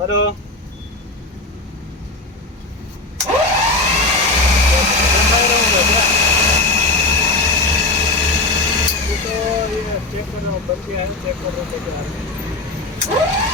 Hello. तो ये check कर रहा हूँ, बन गया है, चेक कर रहा हूँ क्या है।